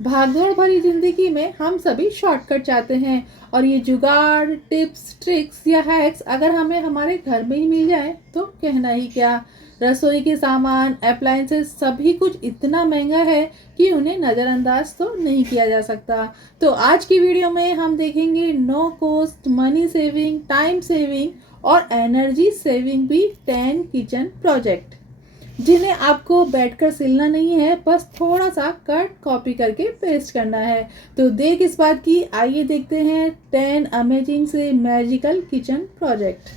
भागदौड़ भरी जिंदगी में हम सभी शॉर्टकट चाहते हैं और ये जुगाड़, टिप्स, ट्रिक्स या हैक्स अगर हमें हमारे घर में ही मिल जाए तो कहना ही क्या। रसोई के सामान, अप्लायंसेस सभी कुछ इतना महंगा है कि उन्हें नज़रअंदाज तो नहीं किया जा सकता। तो आज की वीडियो में हम देखेंगे no cost, money saving, time saving और एनर्जी सेविंग भी 10 किचन प्रोजेक्ट, जिन्हें आपको बैठकर सिलना नहीं है, बस थोड़ा सा कट कॉपी करके पेस्ट करना है। तो देर किस बात की, आइए देखते हैं 10 अमेजिंग से मैजिकल किचन प्रोजेक्ट।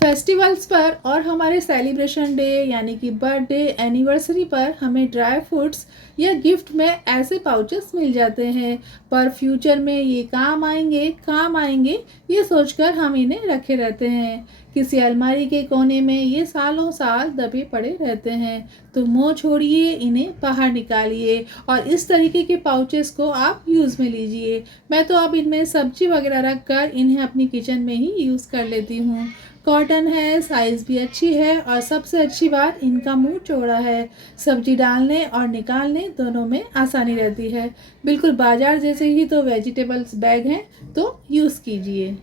फेस्टिवल्स पर और हमारे सेलिब्रेशन डे यानी कि बर्थडे, एनिवर्सरी पर हमें ड्राई फ्रूट्स या गिफ्ट में ऐसे पाउचेस मिल जाते हैं, पर फ्यूचर में ये काम आएंगे ये सोचकर हम इन्हें रखे रहते हैं। किसी अलमारी के कोने में ये सालों साल दबे पड़े रहते हैं। तो मोह छोड़िए, इन्हें बाहर निकालिए और इस तरीके के पाउचेस को आप यूज़ में लीजिए। मैं तो अब इनमें सब्जी वगैरह रख कर इन्हें अपनी किचन में ही यूज़ कर लेती हूँ। कॉटन है, साइज़ भी अच्छी है और सबसे अच्छी बात इनका मुंह चौड़ा है। सब्जी डालने और निकालने दोनों में आसानी रहती है। बिल्कुल बाजार जैसे ही तो वेजिटेबल्स बैग हैं, तो यूज़ कीजिए।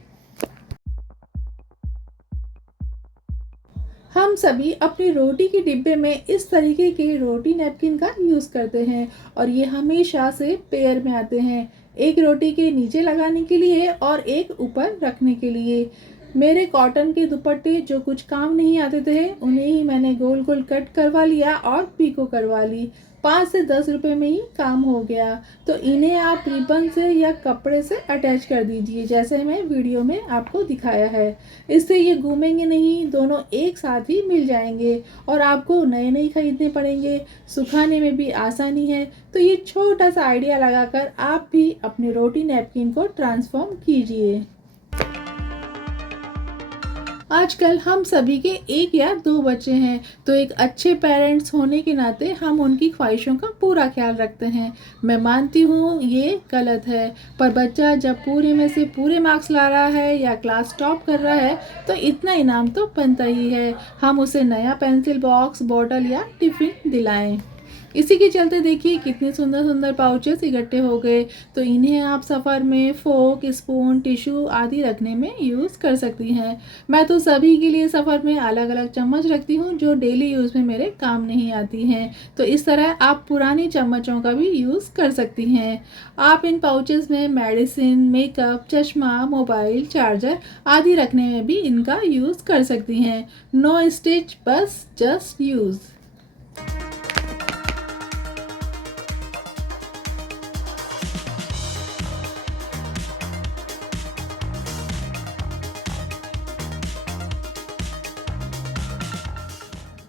हम सभी अपनी रोटी के डिब्बे में इस तरीके के रोटी नैपकिन का यूज़ करते हैं और ये हमेशा से पेयर में आते हैं, एक रोटी के नीचे लगाने के लिए और एक ऊपर रखने के लिए। मेरे कॉटन के दुपट्टे जो कुछ काम नहीं आते थे, उन्हें ही मैंने गोल गोल कट करवा लिया और पीको करवा ली। 5 से 10 रुपए में ही काम हो गया। तो इन्हें आप रिबन से या कपड़े से अटैच कर दीजिए, जैसे मैं वीडियो में आपको दिखाया है। इससे ये घूमेंगे नहीं, दोनों एक साथ ही मिल जाएंगे और आपको नए नहीं खरीदने पड़ेंगे। सुखाने में भी आसानी है। तो ये छोटा सा आइडिया लगाकर आप भी अपनी रोटी नैपकिन को ट्रांसफॉर्म कीजिए। आजकल हम सभी के एक या दो बच्चे हैं, तो एक अच्छे पेरेंट्स होने के नाते हम उनकी ख्वाहिशों का पूरा ख्याल रखते हैं। मैं मानती हूँ ये गलत है, पर बच्चा जब पूरे में से पूरे मार्क्स ला रहा है या क्लास टॉप कर रहा है तो इतना इनाम तो बनता ही है। हम उसे नया पेंसिल बॉक्स, बॉटल या टिफिन दिलाएं। इसी के चलते देखिए कितने सुंदर सुंदर पाउचेस इकट्ठे हो गए। तो इन्हें आप सफ़र में फोक, स्पून, टिश्यू आदि रखने में यूज़ कर सकती हैं। मैं तो सभी के लिए सफ़र में अलग अलग चम्मच रखती हूँ जो डेली यूज़ में मेरे काम नहीं आती हैं। तो इस तरह आप पुरानी चम्मचों का भी यूज़ कर सकती हैं। आप इन पाउचेस में मेडिसिन, मेकअप, चश्मा, मोबाइल, चार्जर आदि रखने में भी इनका यूज़ कर सकती हैं। नो स्टिच, बस जस्ट यूज़।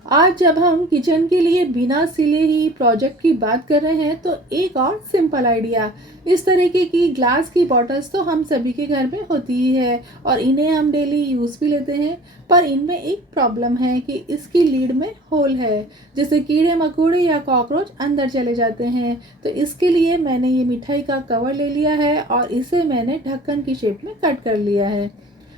आज जब हम किचन के लिए बिना सिले ही प्रोजेक्ट की बात कर रहे हैं, तो एक और सिंपल आइडिया। इस तरीके की ग्लास की बॉटल्स तो हम सभी के घर में होती ही है और इन्हें हम डेली यूज़ भी लेते हैं, पर इनमें एक प्रॉब्लम है कि इसकी लीड में होल है, जिससे कीड़े मकोड़े या कॉकरोच अंदर चले जाते हैं। तो इसके लिए मैंने ये मिठाई का कवर ले लिया है और इसे मैंने ढक्कन की शेप में कट कर लिया है।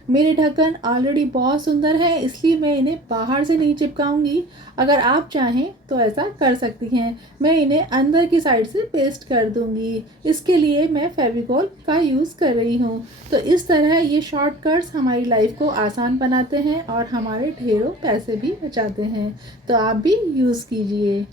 मेरे ढक्कन ऑलरेडी बहुत सुंदर है, इसलिए मैं इन्हें बाहर से नहीं चिपकाऊंगी। अगर आप चाहें तो ऐसा कर सकती हैं। मैं इन्हें अंदर की साइड से पेस्ट कर दूंगी। इसके लिए मैं फेविकॉल का यूज़ कर रही हूँ। तो इस तरह ये शॉर्टकट्स हमारी लाइफ को आसान बनाते हैं और हमारे ढेरों पैसे भी बचाते हैं। तो आप भी यूज़ कीजिए।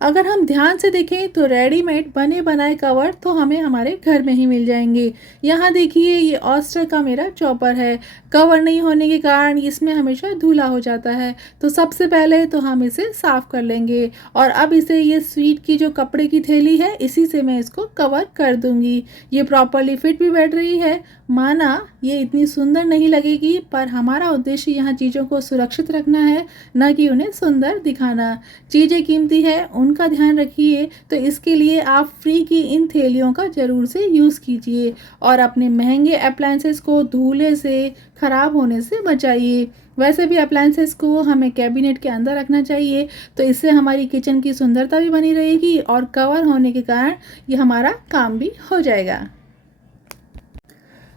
अगर हम ध्यान से देखें तो रेडीमेड बने बनाए कवर तो हमें हमारे घर में ही मिल जाएंगे। यहाँ देखिए, ये ऑस्टर का मेरा चॉपर है। कवर नहीं होने के कारण इसमें हमेशा धूला हो जाता है। तो सबसे पहले तो हम इसे साफ कर लेंगे और अब इसे ये स्वीट की जो कपड़े की थैली है, इसी से मैं इसको कवर कर दूंगी। ये प्रॉपरली फिट भी बैठ रही है। माना ये इतनी सुंदर नहीं लगेगी, पर हमारा उद्देश्य यहाँ चीज़ों को सुरक्षित रखना है, न कि उन्हें सुंदर दिखाना। चीज़ें कीमती है, उनका ध्यान रखिए। तो इसके लिए आप फ्री की इन थैलियों का ज़रूर से यूज़ कीजिए और अपने महंगे अप्लायंसेस को धूले से, ख़राब होने से बचाइए। वैसे भी अप्लायंसेस को हमें कैबिनेट के अंदर रखना चाहिए, तो इससे हमारी किचन की सुंदरता भी बनी रहेगी और कवर होने के कारण ये हमारा काम भी हो जाएगा।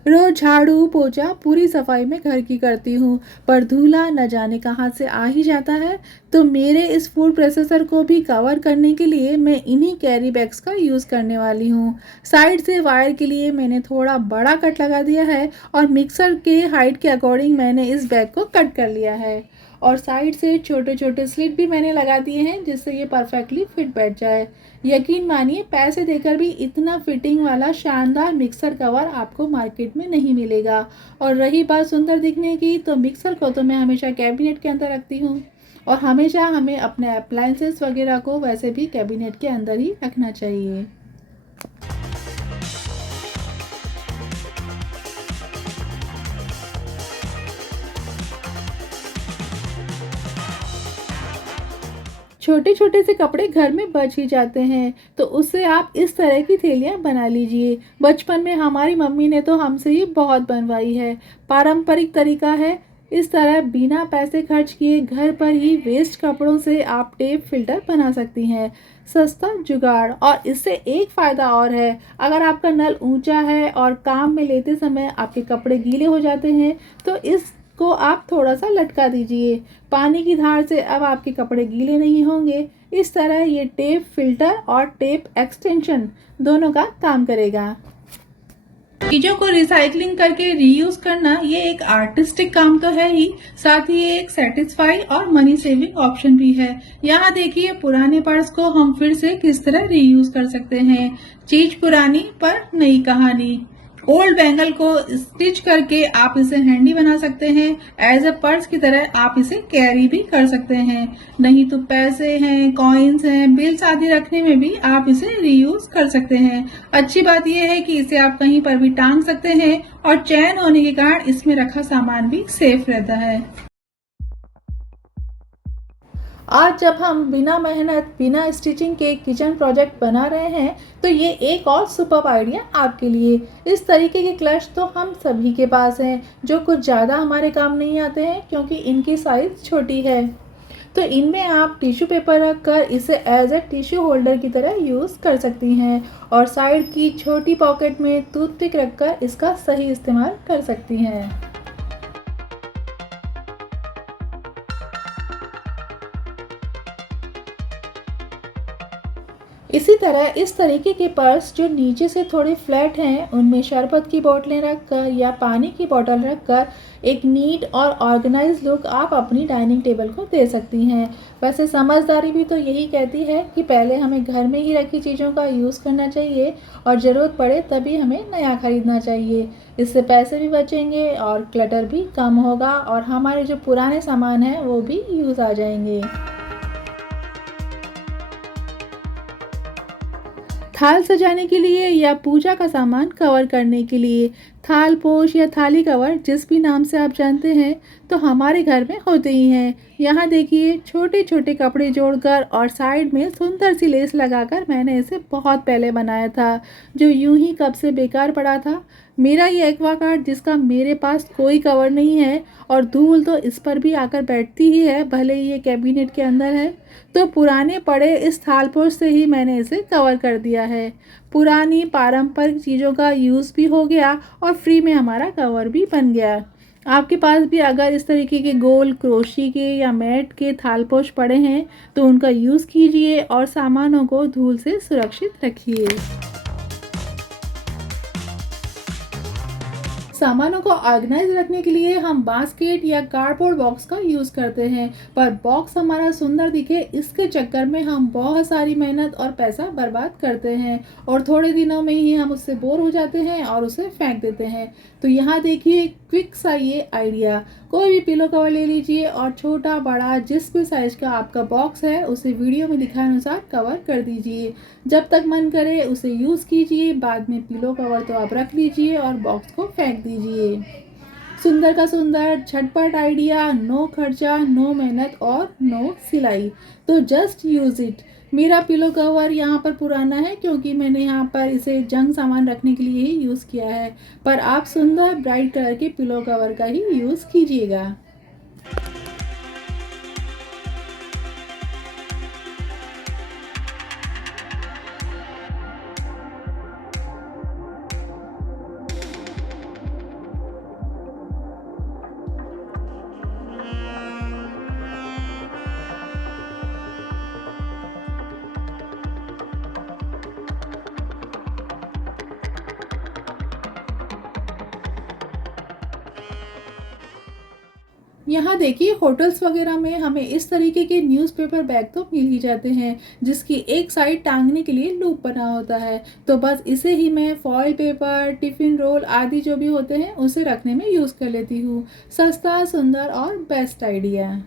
रोज झाड़ू पोछा पूरी सफाई में घर की करती हूँ, पर धूला न जाने कहाँ से आ ही जाता है। तो मेरे इस फूड प्रोसेसर को भी कवर करने के लिए मैं इन्हीं कैरी बैग्स का यूज़ करने वाली हूँ। साइड से वायर के लिए मैंने थोड़ा बड़ा कट लगा दिया है और मिक्सर के हाइट के अकॉर्डिंग मैंने इस बैग को कट कर लिया है। और साइड से छोटे छोटे स्लिट भी मैंने लगा दिए हैं जिससे ये परफेक्टली फिट बैठ जाए। यकीन मानिए, पैसे देकर भी इतना फिटिंग वाला शानदार मिक्सर कवर आपको मार्केट में नहीं मिलेगा। और रही बात सुंदर दिखने की, तो मिक्सर को तो मैं हमेशा कैबिनेट के अंदर रखती हूँ, और हमेशा हमें अपने अप्लायंसेस वगैरह को वैसे भी कैबिनेट के अंदर ही रखना चाहिए। छोटे छोटे से कपड़े घर में बच ही जाते हैं, तो उससे आप इस तरह की थैलियाँ बना लीजिए। बचपन में हमारी मम्मी ने तो हमसे ये बहुत बनवाई है। पारंपरिक तरीका है। इस तरह बिना पैसे खर्च किए घर पर ही वेस्ट कपड़ों से आप टेप फिल्टर बना सकती हैं। सस्ता जुगाड़। और इससे एक फ़ायदा और है, अगर आपका नल ऊंचा है और काम में लेते समय आपके कपड़े गीले हो जाते हैं, तो इसको आप थोड़ा सा लटका दीजिए। पानी की धार से अब आपके कपड़े गीले नहीं होंगे। इस तरह ये टेप फिल्टर और टेप एक्सटेंशन दोनों का काम करेगा। चीजों को रिसाइकलिंग करके रीयूज करना ये एक आर्टिस्टिक काम तो है ही, साथ ही ये एक सेटिस्फाई और मनी सेविंग ऑप्शन भी है। यहाँ देखिए, पुराने पार्ट्स को हम फिर से किस तरह रीयूज कर सकते हैं। चीज पुरानी पर नई कहानी। ओल्ड बैंगल को स्टिच करके आप इसे हैंडी बना सकते हैं। एज अ पर्स की तरह आप इसे कैरी भी कर सकते हैं। नहीं तो पैसे हैं, कॉइन्स हैं, बिल्स आदि रखने में भी आप इसे रीयूज कर सकते हैं। अच्छी बात यह है कि इसे आप कहीं पर भी टांग सकते हैं, और चैन होने के कारण इसमें रखा सामान भी सेफ रहता है। आज जब हम बिना मेहनत बिना स्टिचिंग के किचन प्रोजेक्ट बना रहे हैं, तो ये एक और सुपर आइडिया आपके लिए। इस तरीके के क्लच तो हम सभी के पास हैं, जो कुछ ज़्यादा हमारे काम नहीं आते हैं क्योंकि इनकी साइज़ छोटी है। तो इनमें आप टिश्यू पेपर रखकर इसे एज ए टिश्यू होल्डर की तरह यूज़ कर सकती हैं, और साइड की छोटी पॉकेट में टूथपिक रखकर इसका सही इस्तेमाल कर सकती हैं। इसी तरह इस तरीके के पर्स जो नीचे से थोड़े फ्लैट हैं, उनमें शरबत की बोतलें रखकर या पानी की बोतल रखकर एक नीट और ऑर्गेनाइज लुक आप अपनी डाइनिंग टेबल को दे सकती हैं। वैसे समझदारी भी तो यही कहती है कि पहले हमें घर में ही रखी चीज़ों का यूज़ करना चाहिए, और ज़रूरत पड़े तभी हमें नया खरीदना चाहिए। इससे पैसे भी बचेंगे और क्लटर भी कम होगा, और हमारे जो पुराने सामान हैं वो भी यूज़ आ जाएंगे। थाल सजाने के लिए या पूजा का सामान कवर करने के लिए, थाल पोश या थाली कवर जिस भी नाम से आप जानते हैं, तो हमारे घर में होते ही हैं। यहाँ देखिए, छोटे छोटे कपड़े जोड़कर और साइड में सुंदर सी लेस लगाकर मैंने इसे बहुत पहले बनाया था, जो यूं ही कब से बेकार पड़ा था। मेरा ये एक्वागार्ड जिसका मेरे पास कोई कवर नहीं है, और धूल तो इस पर भी आकर बैठती ही है, भले ही ये कैबिनेट के अंदर है। तो पुराने पड़े इस थालपोश से ही मैंने इसे कवर कर दिया है। पुरानी पारंपरिक चीज़ों का यूज़ भी हो गया और फ्री में हमारा कवर भी बन गया। आपके पास भी अगर इस तरीके के गोल क्रोशी के या मैट के थालपोश पड़े हैं, तो उनका यूज़ कीजिए और सामानों को धूल से सुरक्षित रखिए। सामानों को ऑर्गेनाइज रखने के लिए हम बास्केट या कार्डबोर्ड बॉक्स का यूज़ करते हैं, पर बॉक्स हमारा सुंदर दिखे इसके चक्कर में हम बहुत सारी मेहनत और पैसा बर्बाद करते हैं, और थोड़े दिनों में ही हम उससे बोर हो जाते हैं और उसे फेंक देते हैं। तो यहाँ देखिए, क्विक सा ये आइडिया। कोई भी पिलो कवर ले लीजिए और छोटा बड़ा जिस भी साइज का आपका बॉक्स है उसे वीडियो में दिखाए अनुसार कवर कर दीजिए। जब तक मन करे उसे यूज़ कीजिए, बाद में पिलो कवर तो आप रख लीजिए और बॉक्स को फेंक दीजिए। सुंदर का सुंदर झटपट आइडिया, नो खर्चा, नो मेहनत और नो सिलाई। तो जस्ट यूज़ इट। मेरा पिलो कवर यहाँ पर पुराना है क्योंकि मैंने यहाँ पर इसे जंग सामान रखने के लिए ही यूज़ किया है, पर आप सुंदर ब्राइट कलर के पिलो कवर का ही यूज़ कीजिएगा। यहाँ देखिए होटल्स वगैरह में हमें इस तरीके के न्यूज़पेपर बैग तो मिल ही जाते हैं जिसकी एक साइड टांगने के लिए लूप बना होता है। तो बस इसे ही मैं फॉइल पेपर, टिफ़िन रोल आदि जो भी होते हैं उसे रखने में यूज़ कर लेती हूँ। सस्ता, सुंदर और बेस्ट आइडिया।